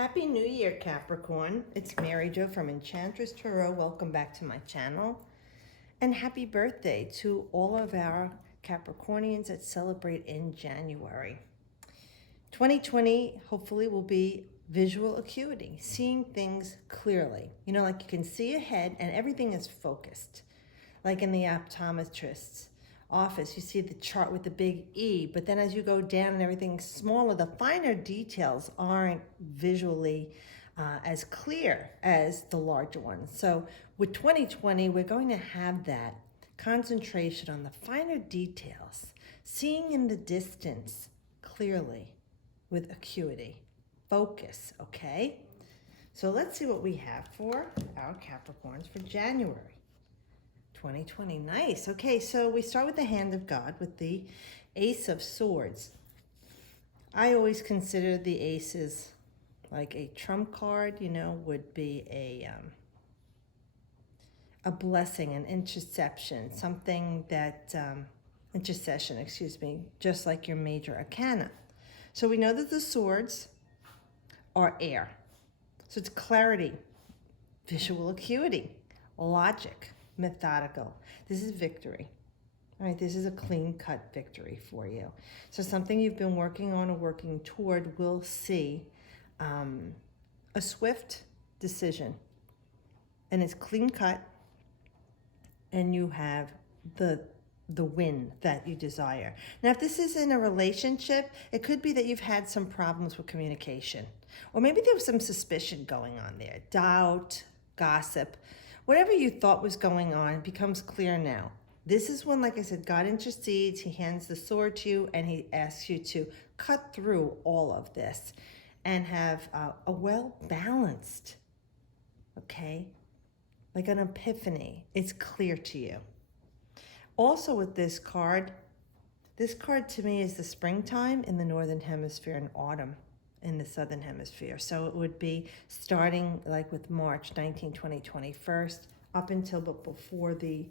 Happy New Year, Capricorn. It's Mary Jo from Enchantress Tarot. Welcome back to my channel. And happy birthday to all of our Capricornians that celebrate in January. 2020 hopefully will be visual acuity, seeing things clearly. You know, like you can see ahead and everything is focused. Like in the optometrist's office, you see the chart with the big E, but then as you go down and everything's smaller, the finer details aren't visually as clear as the larger ones. So with 2020, we're going to have that concentration on the finer details, seeing in the distance clearly with acuity. Focus, okay? So let's see what we have for our Capricorns for January 2020. Nice. Okay, so we start with the Hand of God with the Ace of Swords. I always consider the aces like a trump card, you know, would be a blessing, an interception, something that, intercession, excuse me, just like your major arcana. So we know that the swords are air. So it's clarity, visual acuity, logic, methodical. This is victory. All right, this is a clean-cut victory for you. So something you've been working on or working toward will see a swift decision. And it's clean-cut, and you have the win that you desire. Now, if this is in a relationship, it could be that you've had some problems with communication. Or maybe there was some suspicion going on there, doubt, gossip. Whatever you thought was going on becomes clear now. This is when, like I said, God intercedes, he hands the sword to you, and he asks you to cut through all of this and have a well-balanced, okay, like an epiphany. It's clear to you. Also with this card to me is the springtime in the Northern Hemisphere and autumn in the Southern Hemisphere. So it would be starting like with March 19, 20, 21st, up until but before the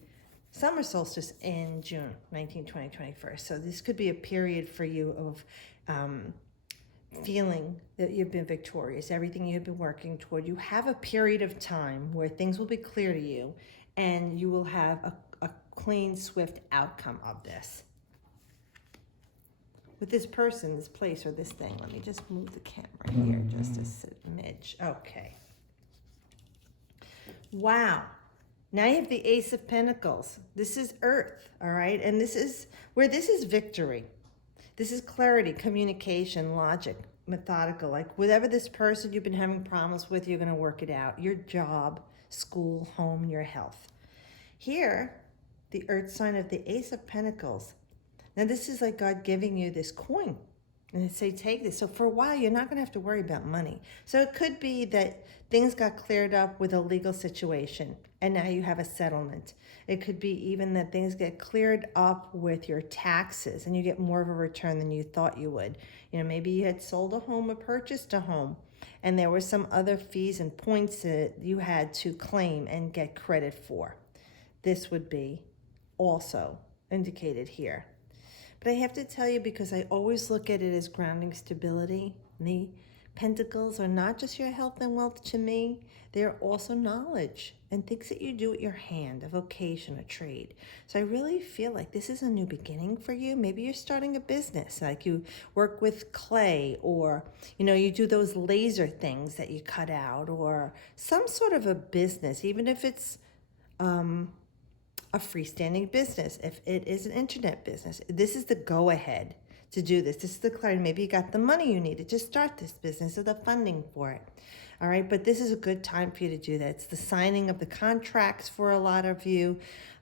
summer solstice in June 19, 20, 21st. So this could be a period for you of feeling that you've been victorious, everything you've been working toward. You have a period of time where things will be clear to you and you will have a clean, swift outcome of this. With this person, this place, or this thing. Let me just move the camera here just a smidge. Okay. Wow. Now you have the Ace of Pentacles. This is Earth, all right? And this is victory. This is clarity, communication, logic, methodical. Like whatever this person you've been having problems with, you're going to work it out. Your job, school, home, your health. Here, the Earth sign of the Ace of Pentacles. Now this is like God giving you this coin and they say, take this. So for a while, you're not going to have to worry about money. So it could be that things got cleared up with a legal situation and now you have a settlement. It could be even that things get cleared up with your taxes and you get more of a return than you thought you would. You know, maybe you had sold a home or purchased a home and there were some other fees and points that you had to claim and get credit for. This would be also indicated here. But I have to tell you, because I always look at it as grounding stability, the pentacles are not just your health and wealth to me, they're also knowledge and things that you do with your hand, a vocation, a trade. So I really feel like this is a new beginning for you. Maybe you're starting a business, like you work with clay, or you know, you do those laser things that you cut out, or some sort of a business, even if it's a freestanding business, if it is an internet business. This is the go-ahead to do this. This is the clarity. Maybe you got the money you needed to start this business or the funding for it. All right, but this is a good time for you to do that. It's the signing of the contracts for a lot of you.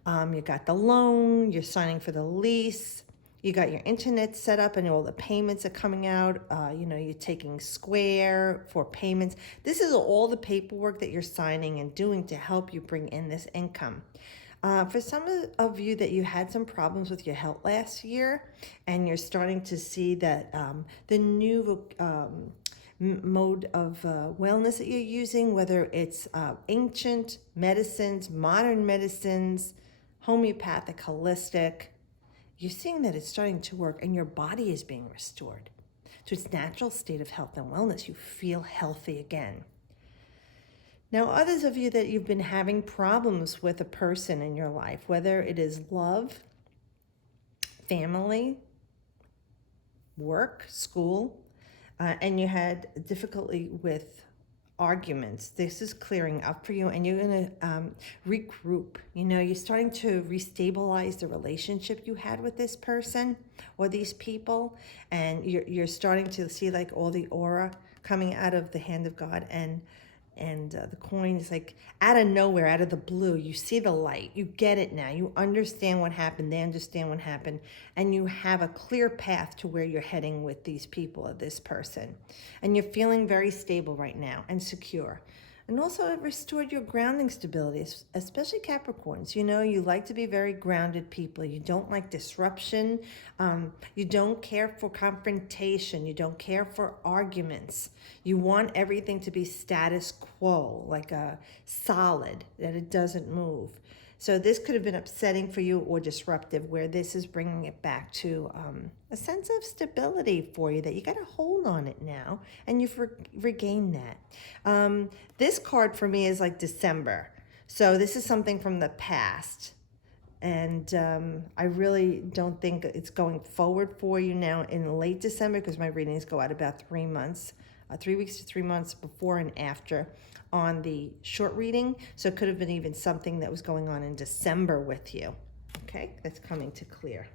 You got the loan, you're signing for the lease, you got your internet set up and all the payments are coming out. You know, you're taking Square for payments. This is all the paperwork that you're signing and doing to help you bring in this income. For some of you that you had some problems with your health last year and you're starting to see that the new mode of wellness that you're using, whether it's ancient medicines, modern medicines, homeopathic, holistic, you're seeing that it's starting to work and your body is being restored. to its natural state of health and wellness. You feel healthy again. Now, others of you that you've been having problems with a person in your life, whether it is love, family, work, school, and you had difficulty with arguments, this is clearing up for you, and you're going to regroup. You're starting to restabilize the relationship you had with this person or these people, and you're starting to see like all the aura coming out of the hand of God, and the coin is like out of nowhere, out of the blue. You see the light. You get it now. You understand what happened. They understand what happened. And you have a clear path to where you're heading with these people or this person. And you're feeling very stable right now and secure. And also it restored your grounding stability, especially Capricorns. You like to be very grounded people. You don't like disruption. You don't care for confrontation. You don't care for arguments. You want everything to be status quo, like a solid, that it doesn't move. So this could have been upsetting for you or disruptive, where this is bringing it back to a sense of stability for you, that you got a hold on it now, and you've regained that. This card for me is like December. So this is something from the past. And I really don't think it's going forward for you now in late December, because my readings go out about 3 months, 3 weeks to 3 months before and after on the short reading. So it could have been even something that was going on in December with you. Okay, that's coming to clear.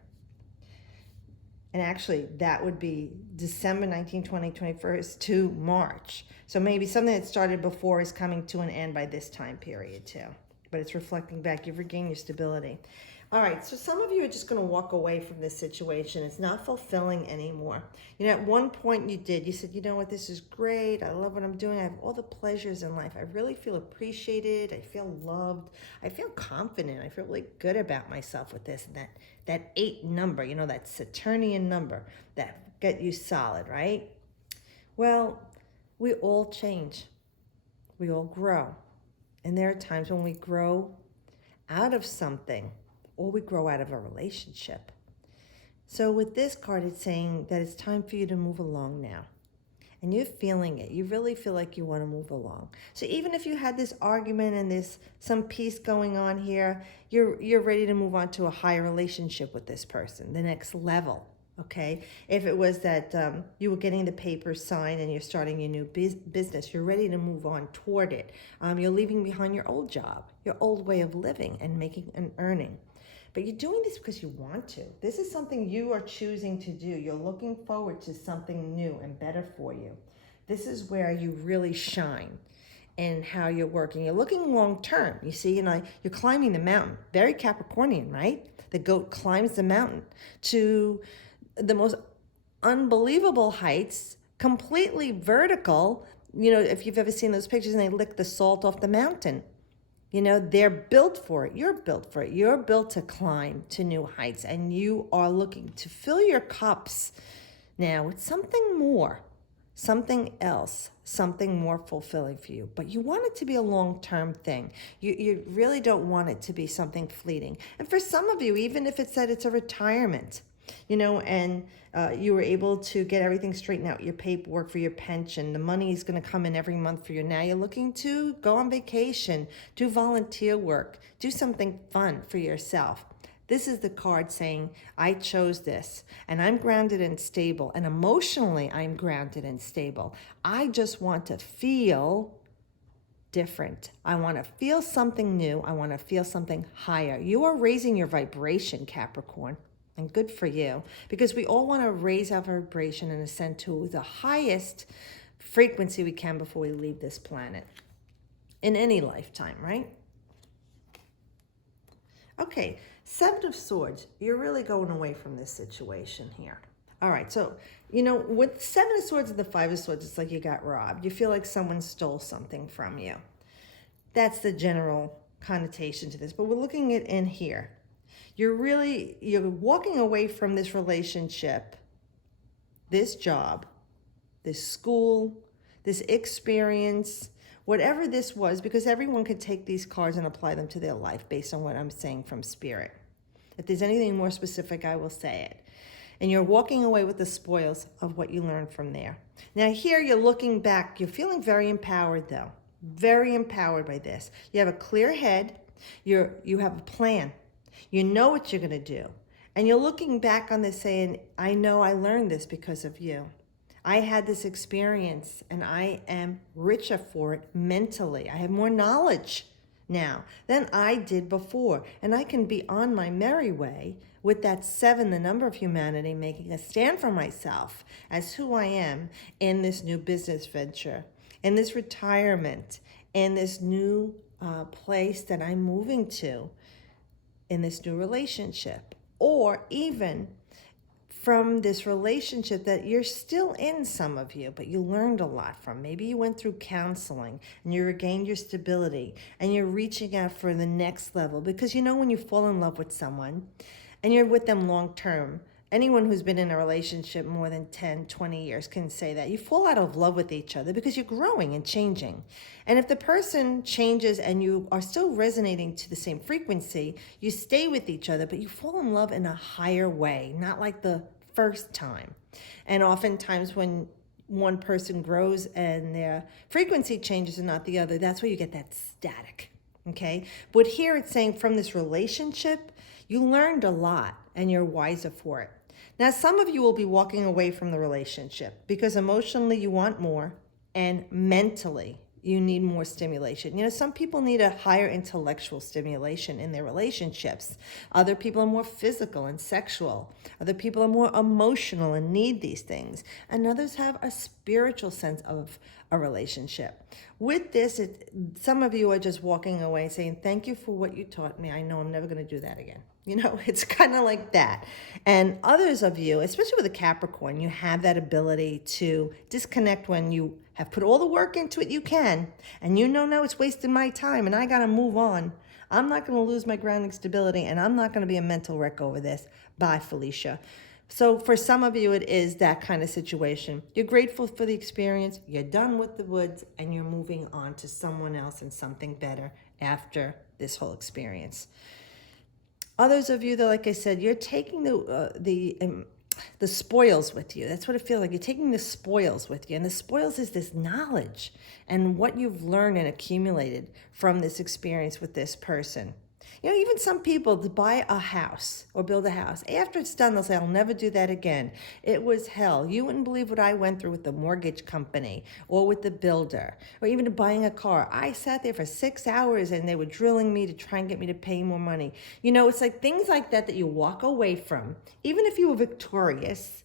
And actually, that would be December 19, 20, 21st to March. So maybe something that started before is coming to an end by this time period too. But it's reflecting back. You've regained your stability. All right, so some of you are just going to walk away from this situation. It's not fulfilling anymore. At one point you did. You said, you know what, this is great. I love what I'm doing. I have all the pleasures in life. I really feel appreciated. I feel loved. I feel confident. I feel really good about myself with this. And that 8 number, that Saturnian number, that get you solid, right? Well, we all change. We all grow. And there are times when we grow out of something, or we grow out of a relationship. So with this card, it's saying that it's time for you to move along now. And you're feeling it. You really feel like you want to move along. So even if you had this argument and there's some peace going on here, you're ready to move on to a higher relationship with this person, the next level. Okay, if it was that you were getting the papers signed and you're starting your new business, you're ready to move on toward it. You're leaving behind your old job, your old way of living and making and earning. But you're doing this because you want to. This is something you are choosing to do. You're looking forward to something new and better for you. This is where you really shine in how you're working. You're looking long term. You see, you're climbing the mountain. Very Capricornian, right? The goat climbs the mountain to the most unbelievable heights, completely vertical. If you've ever seen those pictures and they lick the salt off the mountain, they're built for it. You're built for it. You're built to climb to new heights, and you are looking to fill your cups now with something more, something else, something more fulfilling for you. But you want it to be a long-term thing. You really don't want it to be something fleeting. And for some of you, even if it's that it's a retirement, and you were able to get everything straightened out, your paperwork for your pension, the money is going to come in every month for you. Now you're looking to go on vacation, do volunteer work, do something fun for yourself. This is the card saying, I chose this, and I'm grounded and stable, and emotionally I'm grounded and stable. I just want to feel different. I want to feel something new. I want to feel something higher. You are raising your vibration, Capricorn. And good for you, because we all want to raise our vibration and ascend to the highest frequency we can before we leave this planet in any lifetime, right? Okay, 7 of Swords. You're really going away from this situation here. All right, so, with 7 of Swords and the 5 of Swords, it's like you got robbed. You feel like someone stole something from you. That's the general connotation to this, but we're looking at in here. You're walking away from this relationship, this job, this school, this experience, whatever this was, because everyone could take these cards and apply them to their life based on what I'm saying from Spirit. If there's anything more specific, I will say it. And you're walking away with the spoils of what you learned from there. Now here you're looking back. You're feeling very empowered though. Very empowered by this. You have a clear head. You have a plan. You know what you're going to do. And you're looking back on this saying, I know I learned this because of you. I had this experience and I am richer for it mentally. I have more knowledge now than I did before. And I can be on my merry way with that 7, the number of humanity, making a stand for myself as who I am in this new business venture, in this retirement, in this new place that I'm moving to, in this new relationship, or even from this relationship that you're still in, some of you, but you learned a lot from. Maybe you went through counseling and you regained your stability and you're reaching out for the next level. Because you know when you fall in love with someone and you're with them long term, anyone who's been in a relationship more than 10, 20 years can say that. You fall out of love with each other because you're growing and changing. And if the person changes and you are still resonating to the same frequency, you stay with each other, but you fall in love in a higher way, not like the first time. And oftentimes when one person grows and their frequency changes and not the other, that's where you get that static, okay? But here it's saying from this relationship, you learned a lot and you're wiser for it. Now, some of you will be walking away from the relationship because emotionally you want more and mentally you need more stimulation. You know, some people need a higher intellectual stimulation in their relationships. Other people are more physical and sexual. Other people are more emotional and need these things. And others have a spiritual sense of a relationship. With this, some of you are just walking away saying, thank you for what you taught me. I know I'm never going to do that again. You know, it's kind of like that. And others of you, especially with a Capricorn, you have that ability to disconnect when you have put all the work into it you can, and you know, no, it's wasting my time and I got to move on. I'm not going to lose my grounding stability and I'm not going to be a mental wreck over this. Bye, Felicia. So for some of you, it is that kind of situation. You're grateful for the experience, you're done with the woods, and you're moving on to someone else and something better after this whole experience. Others of you, though, like I said, you're taking the spoils with you. That's what it feels like. You're taking the spoils with you. And the spoils is this knowledge and what you've learned and accumulated from this experience with this person. You know, even some people to buy a house or build a house, after it's done, they'll say, I'll never do that again. It was hell. You wouldn't believe what I went through with the mortgage company or with the builder or even to buying a car. I sat there for 6 hours and they were drilling me to try and get me to pay more money. You know, it's like things like that you walk away from, even if you were victorious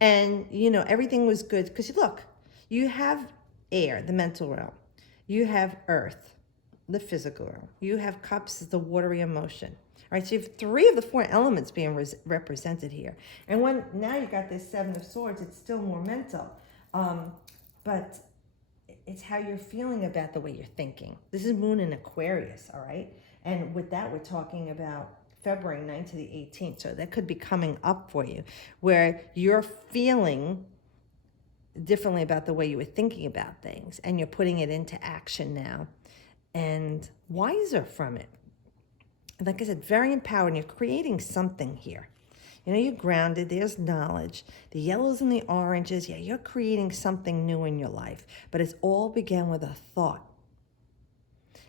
and, you know, everything was good. Because look, you have air, the mental realm. You have earth, the physical realm. You have cups, the watery emotion. All right, so you have 3 of the 4 elements being represented here. And when now you got this 7 of Swords, it's still more mental. But it's how you're feeling about the way you're thinking. This is Moon in Aquarius, all right? And with that, we're talking about February 9th to the 18th. So that could be coming up for you, where you're feeling differently about the way you were thinking about things, and you're putting it into action now. And wiser from it. Like I said, very empowered. And you're creating something here. You know, you're grounded. There's knowledge. The yellows and the oranges. Yeah, you're creating something new in your life. But it's all began with a thought.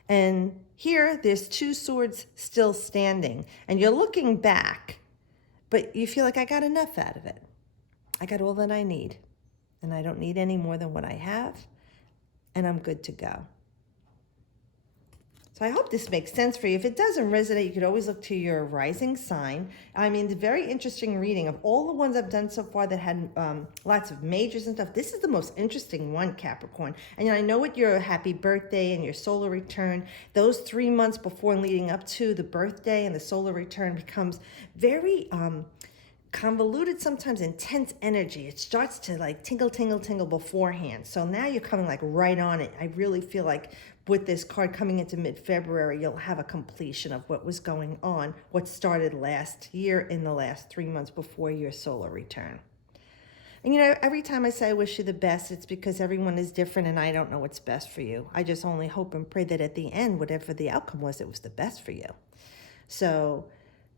And here, there's 2 swords still standing. And you're looking back. But you feel like I got enough out of it. I got all that I need. And I don't need any more than what I have. And I'm good to go. So I hope this makes sense for you. If it doesn't resonate, you could always look to your rising sign. I mean, the very interesting reading of all the ones I've done so far that had lots of majors and stuff. This is the most interesting one, Capricorn. And I know with your happy birthday and your solar return, those 3 months before and leading up to the birthday and the solar return becomes very convoluted, sometimes intense energy. It starts to like tingle, tingle, tingle beforehand. So now you're coming like right on it. I really feel like with this card coming into mid-February, you'll have a completion of what was going on, what started last year in the last 3 months before your solar return. And you know, every time I say I wish you the best, it's because everyone is different and I don't know what's best for you. I just only hope and pray that at the end, whatever the outcome was, it was the best for you. So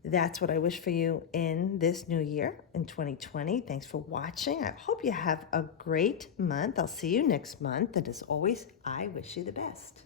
That's what I wish for you in this new year, in 2020. Thanks for watching. I hope you have a great month. I'll see you next month. And as always, I wish you the best.